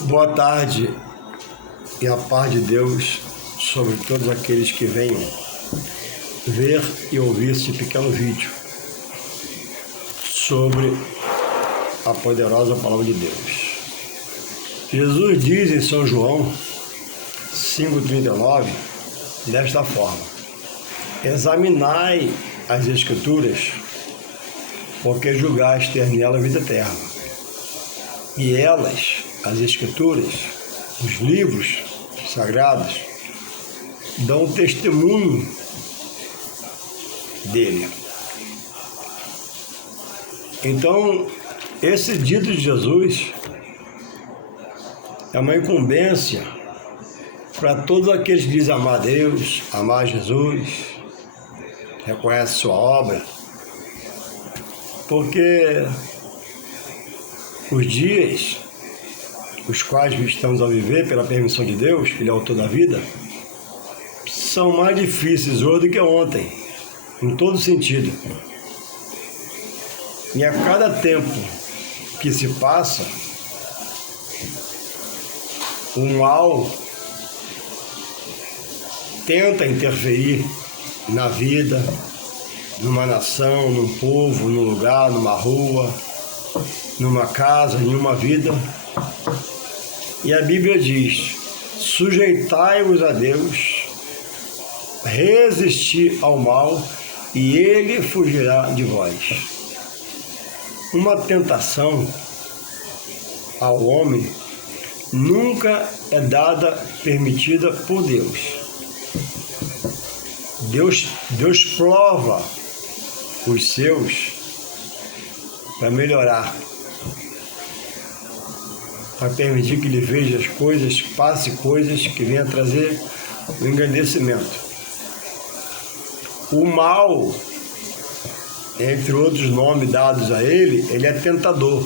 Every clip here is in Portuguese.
Boa tarde e a paz de Deus sobre todos aqueles que venham ver e ouvir esse pequeno vídeo sobre a poderosa palavra de Deus. Jesus diz em São João 5,39 desta forma: examinai as Escrituras, porque julgais ter nela a vida eterna. E elas, as Escrituras, os livros sagrados, dão testemunho dele. Então, esse dito de Jesus é uma incumbência para todos aqueles que dizem amar a Deus, amar Jesus, reconhecem sua obra, porque os dias os quais estamos a viver pela permissão de Deus, que Ele é o autor da vida, são mais difíceis hoje do que ontem, em todo sentido. E a cada tempo que se passa, o mal tenta interferir na vida, numa nação, num povo, num lugar, numa rua, numa casa, em uma vida. E a Bíblia diz: sujeitai-vos a Deus, resisti ao mal, e ele fugirá de vós. Uma tentação ao homem nunca é dada, permitida por Deus. Deus prova os seus para melhorar, para permitir que ele veja as coisas, passe coisas que venham a trazer o engrandecimento. O mal, entre outros nomes dados a ele, ele é tentador.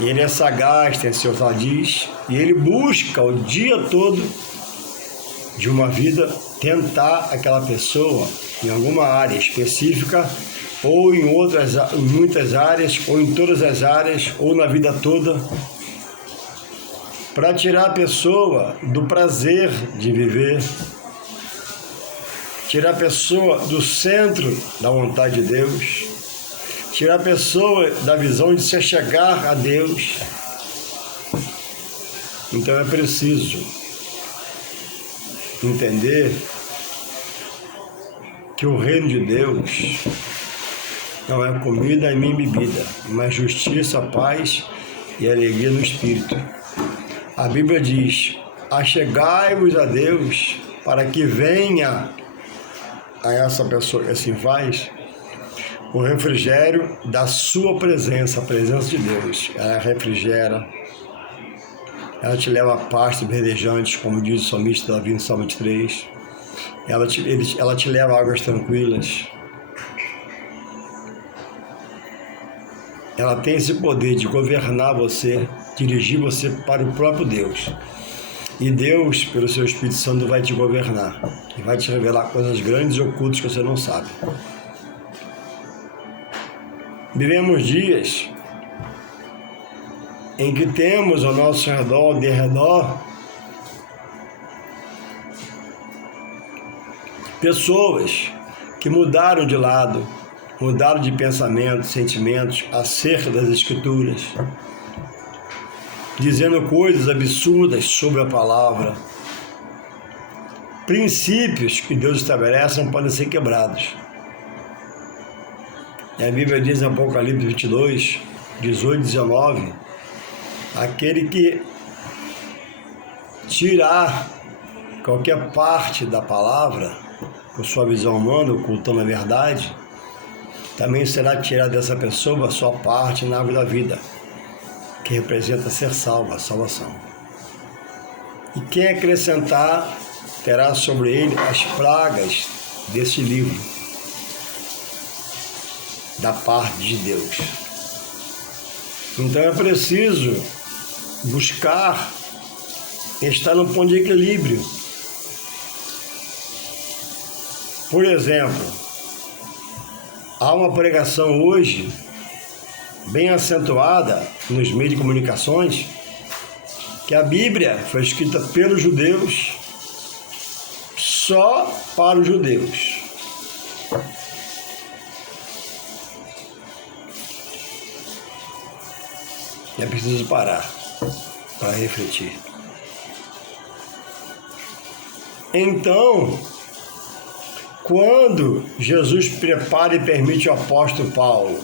E ele é sagaz, tem seus radis, e ele busca o dia todo de uma vida tentar aquela pessoa em alguma área específica, ou em muitas áreas, ou em todas as áreas, ou na vida toda, para tirar a pessoa do prazer de viver, tirar a pessoa do centro da vontade de Deus, tirar a pessoa da visão de se chegar a Deus. Então é preciso entender que o reino de Deus não é comida e nem bebida, mas justiça, paz e alegria no Espírito. A Bíblia diz: achegai-vos a Deus, para que venha a essa pessoa que assim faz o refrigério da sua presença, a presença de Deus. Ela refrigera, ela te leva a pastos verdejantes, como diz o salmista Davi no Salmo 23. Ela te leva a águas tranquilas. Ela tem esse poder de governar você, dirigir você para o próprio Deus. E Deus, pelo seu Espírito Santo, vai te governar e vai te revelar coisas grandes e ocultas que você não sabe. Vivemos dias em que temos ao nosso redor, de redor, pessoas que mudaram de lado, mudaram de pensamento, sentimentos acerca das Escrituras, dizendo coisas absurdas sobre a palavra. Princípios que Deus estabelece não podem ser quebrados. E a Bíblia diz em Apocalipse 22, 18 e 19, aquele que tirar qualquer parte da palavra, por sua visão humana, ocultando a verdade, também será tirada dessa pessoa a sua parte na árvore da vida, que representa ser salvo, a salvação. E quem acrescentar terá sobre ele as pragas desse livro, da parte de Deus. Então é preciso buscar estar no ponto de equilíbrio. Por exemplo, há uma pregação hoje bem acentuada nos meios de comunicações que a Bíblia foi escrita pelos judeus, só para os judeus. É preciso parar para refletir. Então, quando Jesus prepara e permite o apóstolo Paulo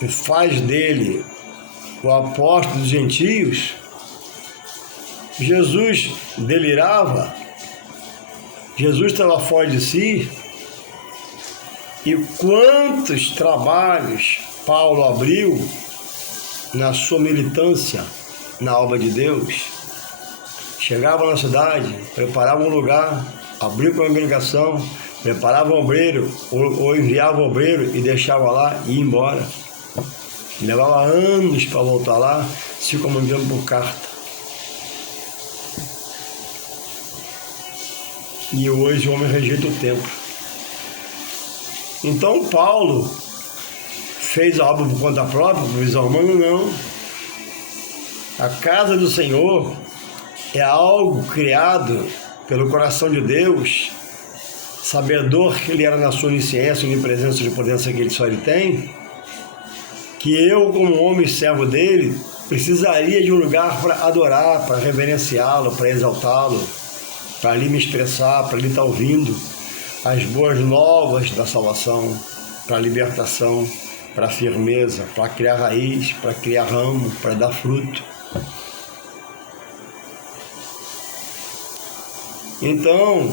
e faz dele o apóstolo dos gentios, Jesus delirava, Jesus estava fora de si, e quantos trabalhos Paulo abriu na sua militância na obra de Deus. Chegava na cidade, preparava um lugar, abria a congregação, preparava um obreiro, ou enviava o obreiro e deixava lá e ia embora. Levava anos para voltar lá, se comunicando por carta. E hoje o homem rejeita o templo. Então Paulo fez a obra por conta própria, por visão humana, não. A casa do Senhor é algo criado pelo coração de Deus, sabedor que ele era na sua onisciência, onipresença de potência que ele só ele tem, que eu, como homem servo dele, precisaria de um lugar para adorar, para reverenciá-lo, para exaltá-lo, para ali me expressar, para ali estar ouvindo as boas novas da salvação, para a libertação, para a firmeza, para criar raiz, para criar ramo, para dar fruto. Então,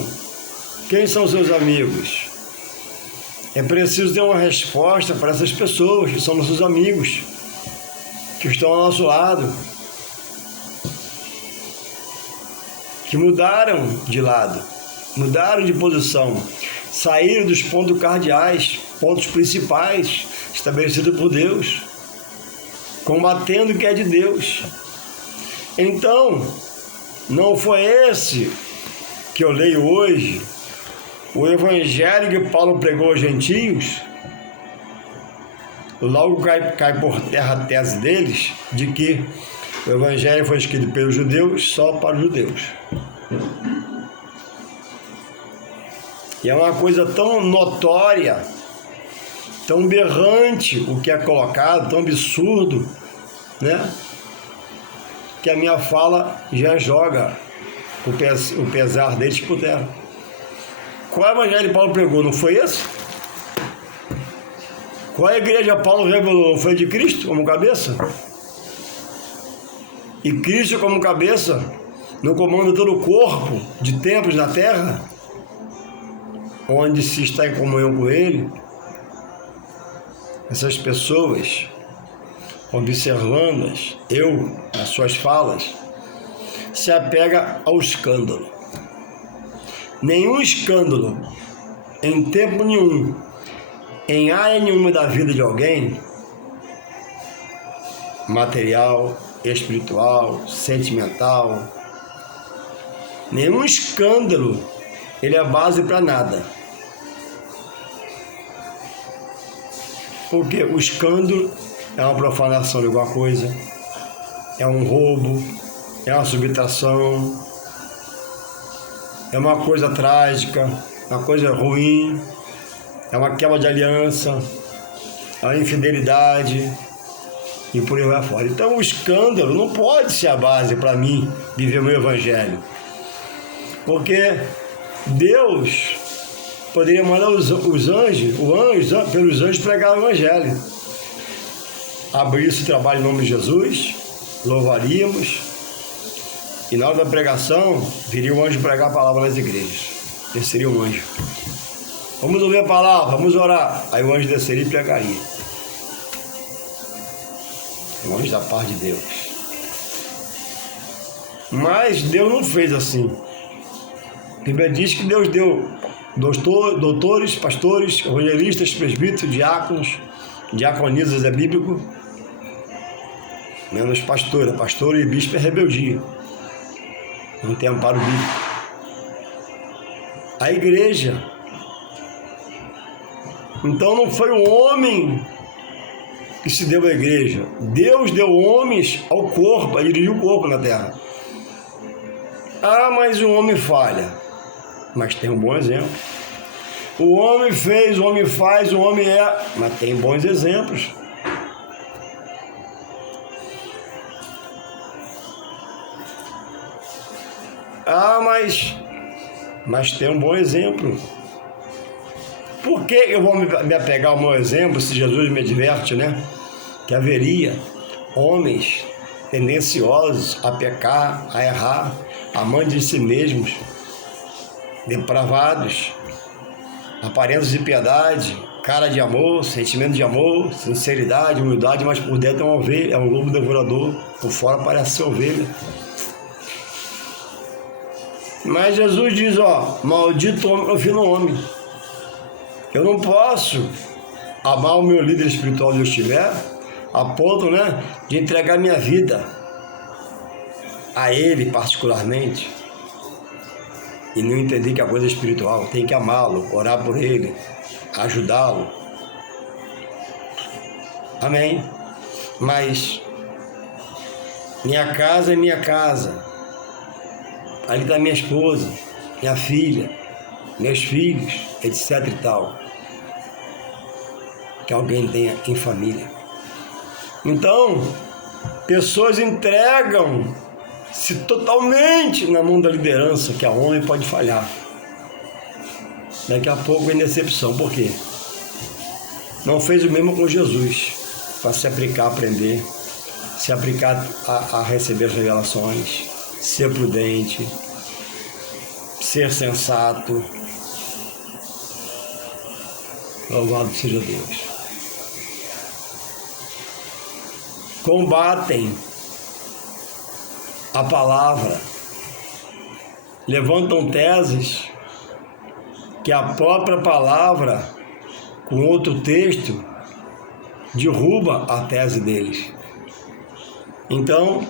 quem são seus amigos? É preciso ter uma resposta para essas pessoas que são nossos amigos, que estão ao nosso lado, que mudaram de lado, mudaram de posição, saíram dos pontos cardeais, pontos principais estabelecidos por Deus, combatendo o que é de Deus. Então, não foi esse que eu leio hoje, o evangelho que Paulo pregou aos gentios. Logo cai por terra a tese deles de que o evangelho foi escrito pelos judeus só para os judeus. E é uma coisa tão notória, tão berrante o que é colocado, tão absurdo, né? Que a minha fala já joga o pesar deles por terra. Qual evangelho Paulo pregou? Não foi esse? Qual a igreja Paulo revelou? Não foi de Cristo como cabeça? E Cristo como cabeça não comanda todo o corpo de templos na terra, onde se está em comunhão com Ele? Essas pessoas, observando-as, as suas falas, se apega ao escândalo. Nenhum escândalo, em tempo nenhum, em área nenhuma da vida de alguém, material, espiritual, sentimental, nenhum escândalo, ele é base para nada. Porque o escândalo é uma profanação de alguma coisa, é um roubo, é uma subtração, é uma coisa trágica, uma coisa ruim, é uma quebra de aliança, é uma infidelidade e por aí vai fora. Então o escândalo não pode ser a base para mim viver o meu evangelho, porque Deus poderia mandar os anjos, pelos anjos pregar o evangelho. Abrir esse trabalho em nome de Jesus, louvaríamos, e na hora da pregação viria o anjo pregar a palavra nas igrejas. Desceria o anjo. Vamos ouvir a palavra, vamos orar. Aí o anjo desceria e pregaria. O anjo da paz de Deus. Mas Deus não fez assim. A Bíblia diz que Deus deu doutores, pastores, evangelistas, presbíteros, diáconos, diaconisas é bíblico, menos pastora. Pastor e bispo é rebeldia, não tem amparo bíblico. A igreja, então não foi o homem que se deu à igreja? Deus deu homens ao corpo, a dirigir o corpo na terra. Ah, mas o homem falha. Mas tem um bom exemplo. O homem fez, o homem faz, o homem é. Mas tem bons exemplos. Ah, mas tem um bom exemplo. Por que eu vou me apegar ao meu exemplo se Jesus me adverte, né? Que haveria homens tendenciosos a pecar, a errar, amantes de si mesmos, depravados, aparências de piedade, cara de amor, sentimento de amor, sinceridade, humildade, mas por dentro é uma ovelha, é um lobo devorador, por fora parece ser ovelha. Mas Jesus diz, maldito homem, confia no homem. Eu não posso amar o meu líder espiritual onde eu estiver, a ponto, de entregar minha vida a ele particularmente e não entender que a coisa é espiritual. Tem que amá-lo, orar por ele, ajudá-lo. Amém. Mas minha casa é minha casa. Ali está minha esposa, minha filha, meus filhos, etc e tal. Que alguém tenha em família. Então, pessoas entregam-se totalmente na mão da liderança, que a homem pode falhar. Daqui a pouco vem decepção. Por quê? Não fez o mesmo com Jesus, para se aplicar a aprender, se aplicar a receber as revelações, ser prudente, ser sensato. Louvado seja Deus. Combatem a palavra, levantam teses que a própria palavra, com outro texto, derruba a tese deles. Então,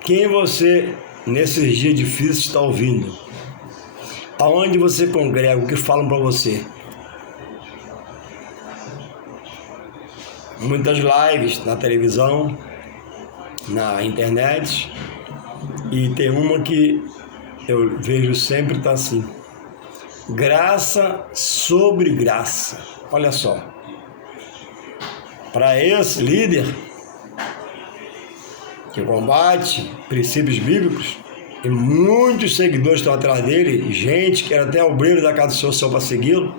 quem você, nesses dias difíceis, está ouvindo? Aonde você congrega? O que falam para você? Muitas lives na televisão, na internet, e tem uma que eu vejo sempre, tá assim: graça sobre graça. Olha só, para esse líder que combate princípios bíblicos, e muitos seguidores estão atrás dele, gente que era até obreiro da casa do Senhor para segui-lo,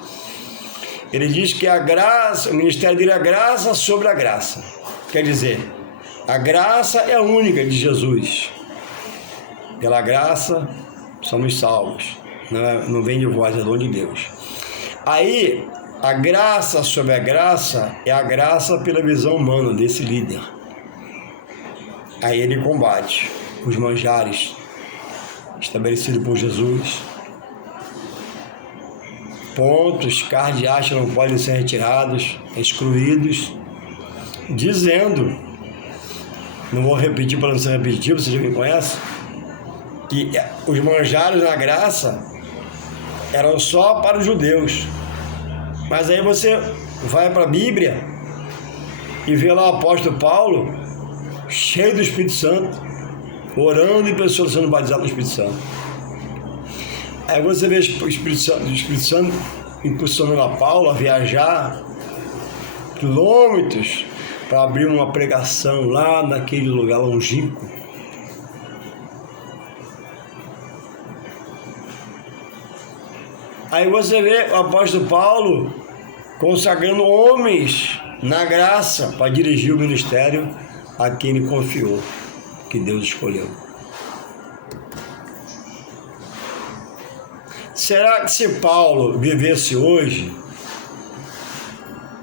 ele diz que a graça, o ministério dele é a graça sobre a graça. Quer dizer, a graça é a única de Jesus. Pela graça somos salvos. Não vem de vós, é dom de Deus. Aí, a graça sobre a graça é a graça pela visão humana desse líder. Aí ele combate os manjares estabelecidos por Jesus. Pontos cardeais não podem ser retirados, excluídos, dizendo, não vou repetir para não ser repetitivo, você já me conhece, que os manjares na graça eram só para os judeus. Mas aí você vai para a Bíblia e vê lá o apóstolo Paulo, cheio do Espírito Santo, orando e pessoas sendo batizadas no Espírito Santo. Aí você vê o Espírito Santo impulsionando a Paulo a viajar quilômetros para abrir uma pregação lá naquele lugar longínquo. Aí você vê o apóstolo Paulo consagrando homens na graça para dirigir o ministério a quem ele confiou, que Deus escolheu. Será que se Paulo vivesse hoje,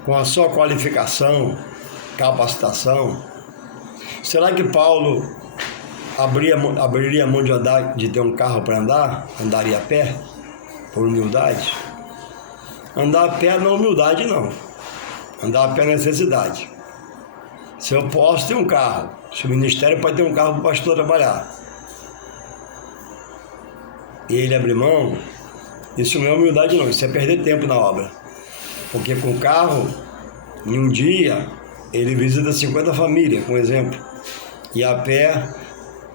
com a sua qualificação, capacitação, será que Paulo abriria a mão de ter um carro para andar? Andaria a pé? Por humildade? Andar a pé não é humildade, não. Andar a pé é necessidade. Se eu posso ter um carro, se o ministério pode ter um carro para o pastor trabalhar, e ele abrir mão, isso não é humildade, não. Isso é perder tempo na obra. Porque com o carro, Em um dia, ele visita 50 famílias, por exemplo, e a pé,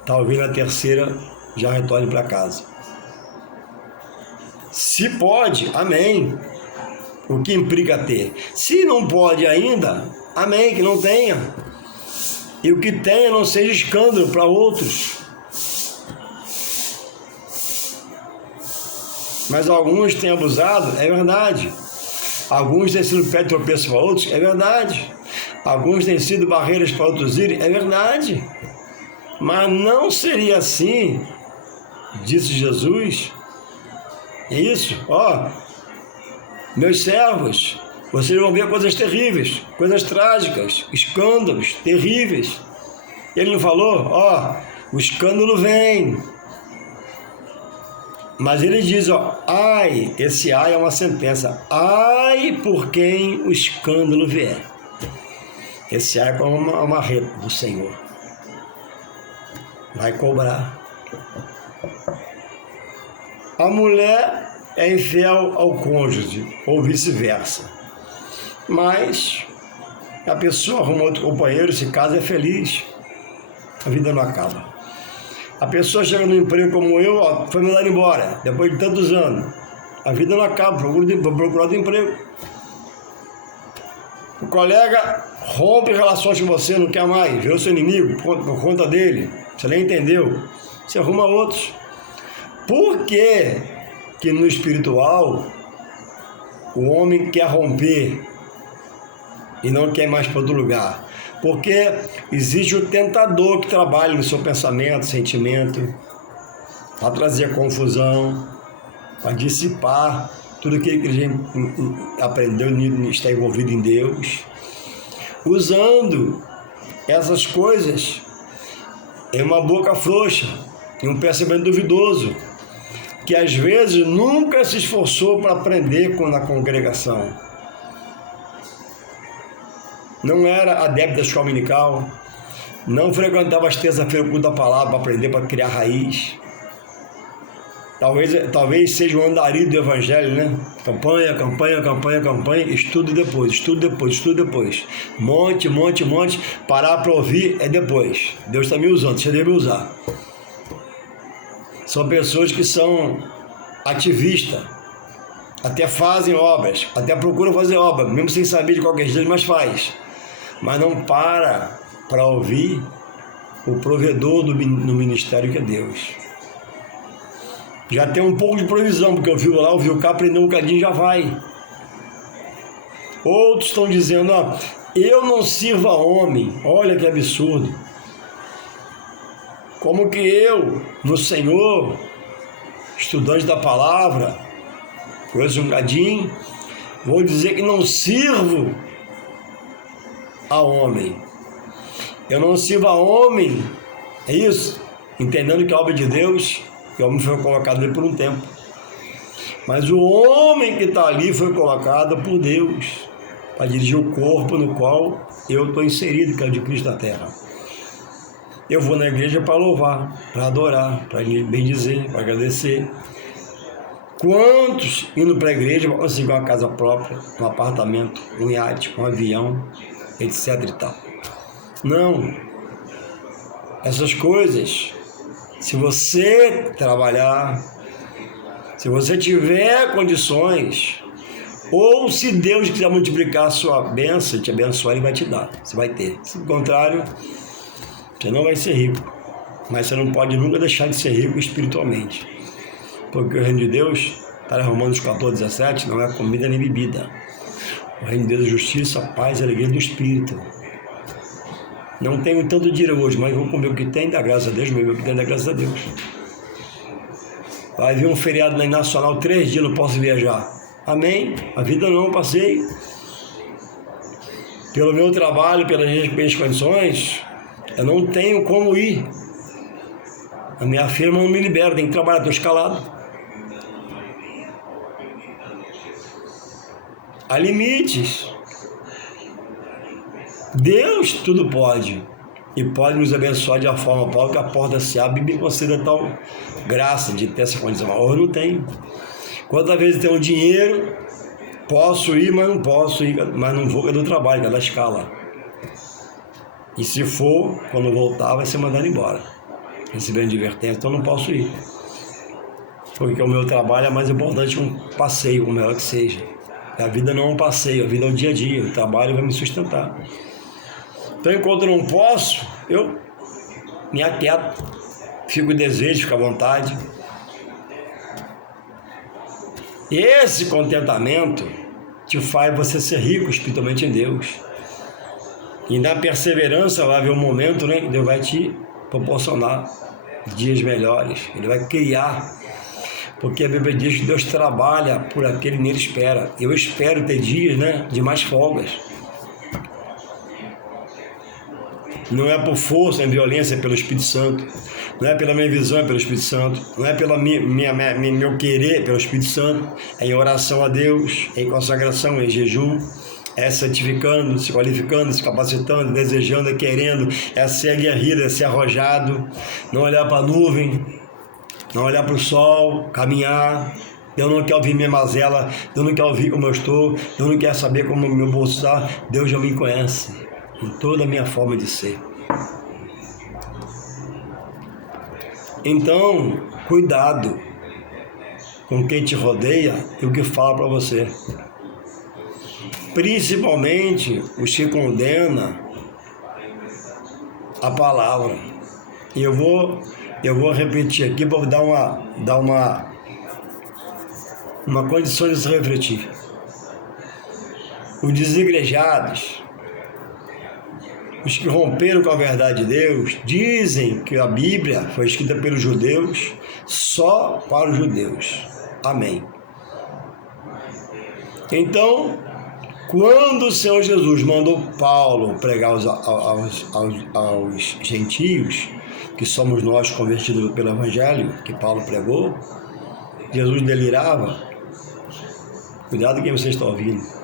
talvez na terceira, já retorne para casa. Se pode, amém. O que implica ter. Se não pode ainda, amém, que não tenha. E o que tenha não seja escândalo para outros. Mas alguns têm abusado, é verdade. Alguns têm sido pé de tropeço para outros, é verdade. Alguns têm sido barreiras para outros irem, é verdade. Mas não seria assim, disse Jesus. É isso, ó. Meus servos, vocês vão ver coisas terríveis, coisas trágicas, escândalos terríveis. Ele não falou, ó, o escândalo vem. Mas ele diz, ó, ai, esse ai é uma sentença, ai por quem o escândalo vier. Esse ai é como uma reta do Senhor. Vai cobrar. A mulher é infiel ao cônjuge, ou vice-versa. Mas a pessoa arruma outro companheiro, se casa, é feliz. A vida não acaba. A pessoa chega no emprego como eu, ó, foi mandada embora, depois de tantos anos. A vida não acaba, procura outro emprego. O colega rompe relações com você, não quer mais, virou seu inimigo por conta dele. Você nem entendeu. Você arruma outros. Por que no espiritual o homem quer romper e não quer mais para outro lugar? Porque existe o tentador que trabalha no seu pensamento, sentimento, para trazer confusão, para dissipar tudo aquilo que ele aprendeu e está envolvido em Deus, usando essas coisas em uma boca frouxa, em um pensamento duvidoso, que às vezes nunca se esforçou para aprender na congregação. Não era adepto da escola dominical, não frequentava as terças-feiras o culto da palavra para aprender, para criar raiz. Talvez seja um andarilho do evangelho, né? Campanha, estudo depois. Monte, parar para ouvir é depois. Deus está me usando, você deve me usar. São pessoas que são ativistas, até fazem obras, até procuram fazer obra, mesmo sem saber de qualquer jeito, mas faz. Mas não para ouvir o provedor no ministério que é Deus. Já tem um pouco de provisão, porque ouviu lá, ouviu cá, aprendeu um bocadinho, já vai. Outros estão dizendo, ó, eu não sirvo a homem, olha que absurdo. Como que eu, no Senhor, estudante da palavra, conheço um bocadinho, vou dizer que não sirvo a homem. Eu não sirvo a homem, é isso? Entendendo que a obra de Deus, que o homem foi colocado ali por um tempo. Mas o homem que está ali foi colocado por Deus, para dirigir o corpo no qual eu estou inserido, que é o de Cristo na terra. Eu vou na igreja para louvar, para adorar, para bendizer, para agradecer. Quantos indo para a igreja para conseguir uma casa própria, um apartamento, um iate, um avião, etc e tal? Não. Essas coisas, se você trabalhar, se você tiver condições, ou se Deus quiser multiplicar a sua bênção, te abençoar, Ele vai te dar, você vai ter. Se do contrário, você não vai ser rico, mas você não pode nunca deixar de ser rico espiritualmente. Porque o reino de Deus, está em Romanos 14:17, não é comida nem bebida. O reino de Deus é justiça, paz e alegria do Espírito. Não tenho tanto dinheiro hoje, mas vou comer o que tem, dá graças a Deus, comer o que tem, dá graças a Deus. Vai vir um feriado nacional, 3 dias, não posso viajar. Amém? A vida não, passei. Pelo meu trabalho, pelas minhas condições, eu não tenho como ir. A minha firma não me libera, tem que trabalhar, estou escalado. Há limites. Deus tudo pode. E pode nos abençoar de uma forma tal que a porta se abre e me conceda tal graça de ter essa condição. Mas eu não tenho. Quantas vezes eu tenho dinheiro Posso ir, mas não posso ir, mas não vou, é do trabalho, é da escala. E se for, quando voltar, vai ser mandado embora. Recebendo advertência, então não posso ir. Porque o meu trabalho é mais importante que um passeio, como melhor que seja. A vida não é um passeio, a vida é o dia a dia, o trabalho vai me sustentar. Então, enquanto eu não posso, eu me aquieto, fico com desejo, fico à vontade. Esse contentamento te faz você ser rico espiritualmente em Deus. E na perseverança vai haver um momento, né, que Deus vai te proporcionar dias melhores. Ele vai criar. Porque a Bíblia diz que Deus trabalha por aquele que nele espera. Eu espero ter dias, né, de mais folgas. Não é por força, é violência, é pelo Espírito Santo. Não é pela minha visão, é pelo Espírito Santo. Não é pelo meu querer, pelo Espírito Santo. É em oração a Deus, é em consagração, é em jejum. É santificando, se qualificando, se capacitando, desejando, é querendo. É ser aguerrido, é ser arrojado. Não olhar para a nuvem, não olhar para o sol, caminhar. Deus não quer ouvir minha mazela, Deus não quer ouvir como eu estou, Deus não quer saber como meu bolso está. Deus já me conhece em toda a minha forma de ser. Então, cuidado com quem te rodeia e o que fala para você. Principalmente os que condenam a palavra. E eu vou repetir aqui para dar uma condição de se refletir. Os desigrejados, os que romperam com a verdade de Deus, dizem que a Bíblia foi escrita pelos judeus só para os judeus. Amém. Então, quando o Senhor Jesus mandou Paulo pregar aos gentios, que somos nós convertidos pelo Evangelho, que Paulo pregou, Jesus delirava. Cuidado com quem você está ouvindo.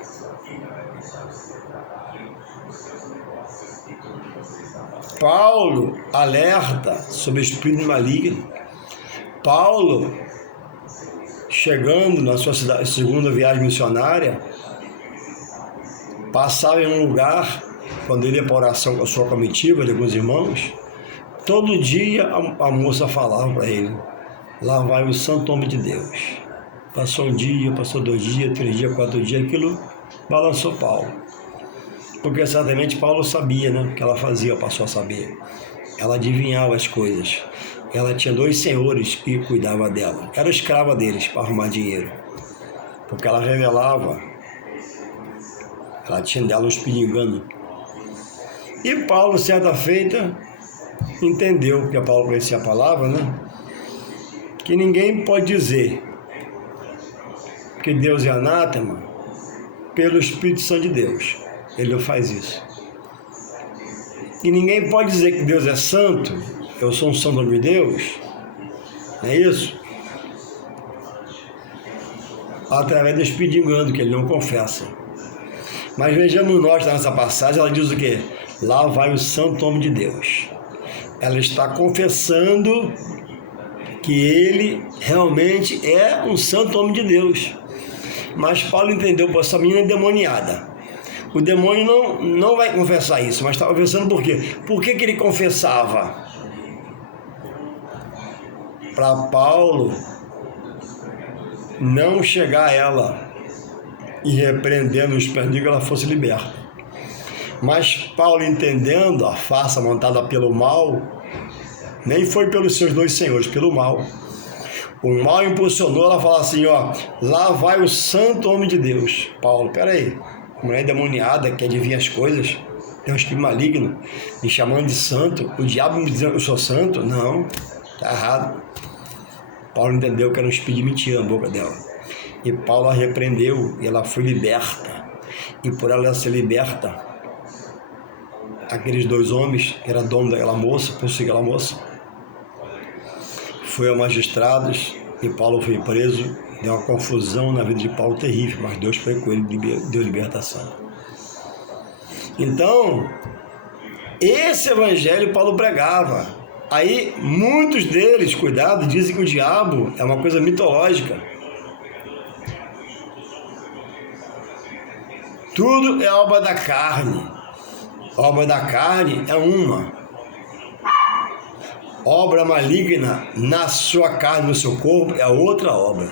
Paulo alerta sobre o espírito maligno. Paulo, chegando na sua segunda viagem missionária, passava em um lugar, quando ele ia para oração com a sua comitiva, de alguns irmãos, todo dia a moça falava para ele: lá vai o santo homem de Deus. Passou um dia, passou 2 dias, 3 dias, 4 dias, aquilo balançou Paulo. Porque certamente Paulo sabia, né, o que ela fazia, passou a saber. Ela adivinhava as coisas. Ela tinha 2 senhores que cuidavam dela. Era escrava deles para arrumar dinheiro. Porque ela revelava. Ela tinha dela um espírito de engano. E Paulo, certa feita, entendeu, porque Paulo conhecia a palavra, né? Que ninguém pode dizer que Deus é anátema pelo Espírito Santo de Deus. Ele não faz isso. E ninguém pode dizer que Deus é santo, eu sou um santo de Deus, não é isso? Através do espírito de engano, que ele não confessa. Mas vejamos nós nessa passagem, ela diz o quê? Lá vai o santo homem de Deus. Ela está confessando que ele realmente é um santo homem de Deus. Mas Paulo entendeu, pô, essa menina é demoniada. O demônio não vai confessar isso, mas está confessando por quê? Por que ele confessava? Para Paulo não chegar a ela e repreendendo os perigos, ela fosse liberta. Mas Paulo, entendendo a farsa montada pelo mal, nem foi pelos seus 2 senhores, pelo mal. O mal impulsionou ela a falar assim, ó, lá vai o santo homem de Deus. Paulo, peraí, mulher demoniada que adivinha as coisas, tem um espírito maligno, me chamando de santo, o diabo me dizendo que eu sou santo? Não, tá errado. Paulo entendeu que era um espírito de mentira na boca dela. E Paulo a repreendeu e ela foi liberta. E por ela ser liberta, aqueles 2 homens, que era dono daquela moça, possuía aquela moça, foi a magistrados e Paulo foi preso. Deu uma confusão na vida de Paulo terrível, mas Deus foi com ele e deu libertação. Então, esse evangelho Paulo pregava. Aí, muitos deles, cuidado, dizem que o diabo é uma coisa mitológica. Tudo é obra da carne. Obra da carne é uma. Obra maligna na sua carne, no seu corpo, é outra obra.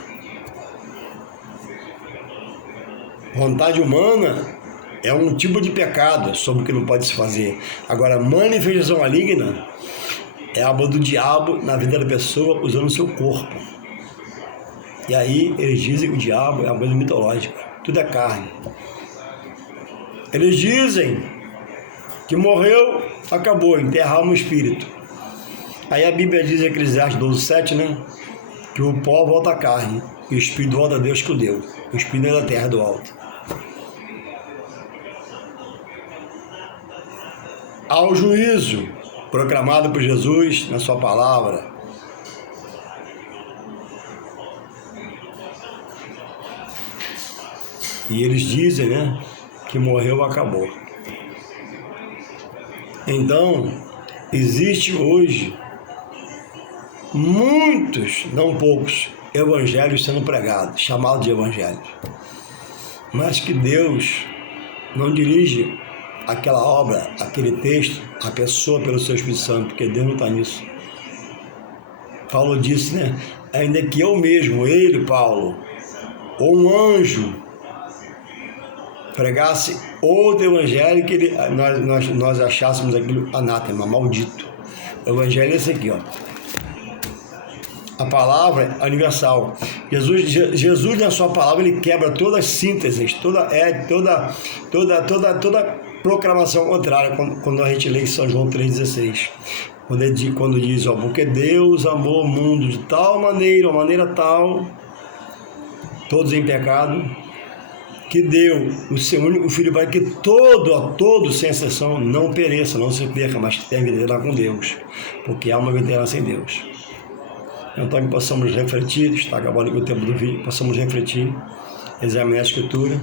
Vontade humana é um tipo de pecado sobre o que não pode se fazer. Agora, manifestação maligna é a obra do diabo na vida da pessoa usando o seu corpo. E aí eles dizem que o diabo é uma coisa mitológica. Tudo é carne. Eles dizem que morreu, acabou, enterramos o espírito. Aí a Bíblia diz em Eclesiastes 12:7, né? Que o pó volta à carne e o espírito volta a Deus que o deu. O espírito é da terra do alto. Ao juízo proclamado por Jesus na sua palavra. E eles dizem, né, que morreu, acabou. Então, existe hoje muitos, não poucos, evangelhos sendo pregados, chamados de evangelhos. Mas que Deus não dirige aquela obra, aquele texto, a pessoa pelo seu Espírito Santo, porque Deus não está nisso. Paulo disse, né? Ainda que eu mesmo, ele, Paulo, ou um anjo, pregasse outro evangelho que nós achássemos aquilo anátema, maldito. O evangelho é esse aqui, ó. A palavra é universal. Jesus na sua palavra, ele quebra todas as sínteses, toda proclamação contrária, quando a gente lê em São João 3,16. Quando diz, ó, porque Deus amou o mundo de tal maneira, uma maneira tal, todos em pecado, que deu o seu único Filho para que todos, sem exceção, não pereça, não se perca, mas tenha vida eterna com Deus, porque há uma vida eterna sem Deus. Então que possamos refletir, está acabando aqui o tempo do vídeo, possamos refletir, examinar a Escritura,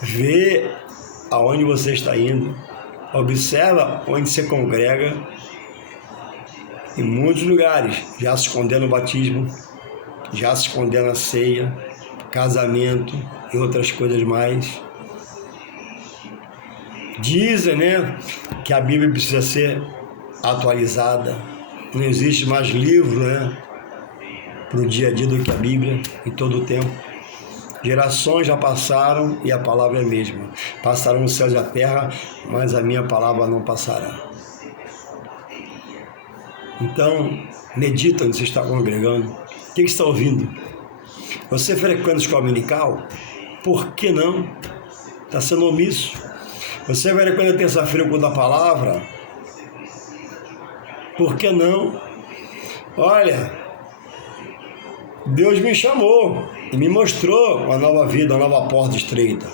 ver aonde você está indo, observa onde você congrega. Em muitos lugares já se condena o batismo, já se condena a ceia, casamento e outras coisas mais. Dizem, né, que a Bíblia precisa ser atualizada. Não existe mais livro, né, para o dia a dia do que a Bíblia em todo o tempo. Gerações já passaram e a palavra é a mesma. Passarão os céus e a terra, mas a minha palavra não passará. Então, medita onde você está congregando. O que você está ouvindo? Você frequenta a escola dominical? Por que não? Está sendo omisso. Você frequenta terça-feira o culto da palavra? Por que não? Olha, Deus me chamou e me mostrou uma nova vida, uma nova porta estreita.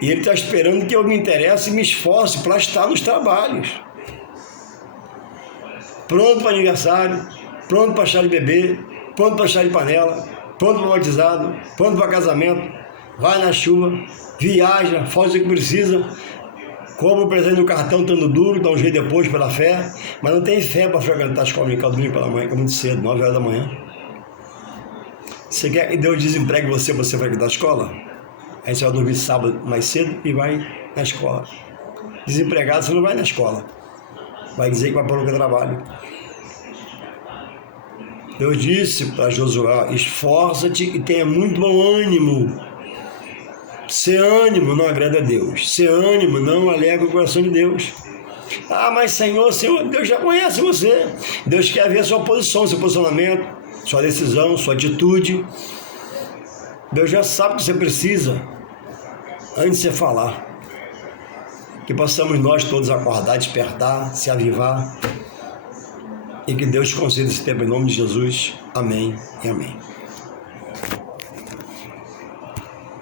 E Ele está esperando que eu me interesse e me esforce para estar nos trabalhos. Pronto para aniversário, pronto para chá de bebê, pronto para chá de panela, pronto para batizado, pronto para casamento, vai na chuva, viaja, faz o que precisa, compra o presente no cartão, estando duro, dá um jeito depois pela fé, mas não tem fé para frequentar a escola dominical domingo pela manhã, que é muito cedo, 9 horas da manhã. Você quer que Deus desempregue você para você frequentar a escola? Aí você vai dormir sábado mais cedo e vai na escola. Desempregado, você não vai na escola. Vai dizer que vai para o trabalho. Deus disse para Josué, esforça-te e tenha muito bom ânimo. Ser ânimo não agrada a Deus. Ser ânimo não alegra o coração de Deus. Ah, mas Senhor, Deus já conhece você. Deus quer ver a sua posição, seu posicionamento, sua decisão, sua atitude. Deus já sabe o que você precisa antes de você falar. Que possamos nós todos acordar, despertar, se avivar. E que Deus conceda esse tempo em nome de Jesus. Amém e amém.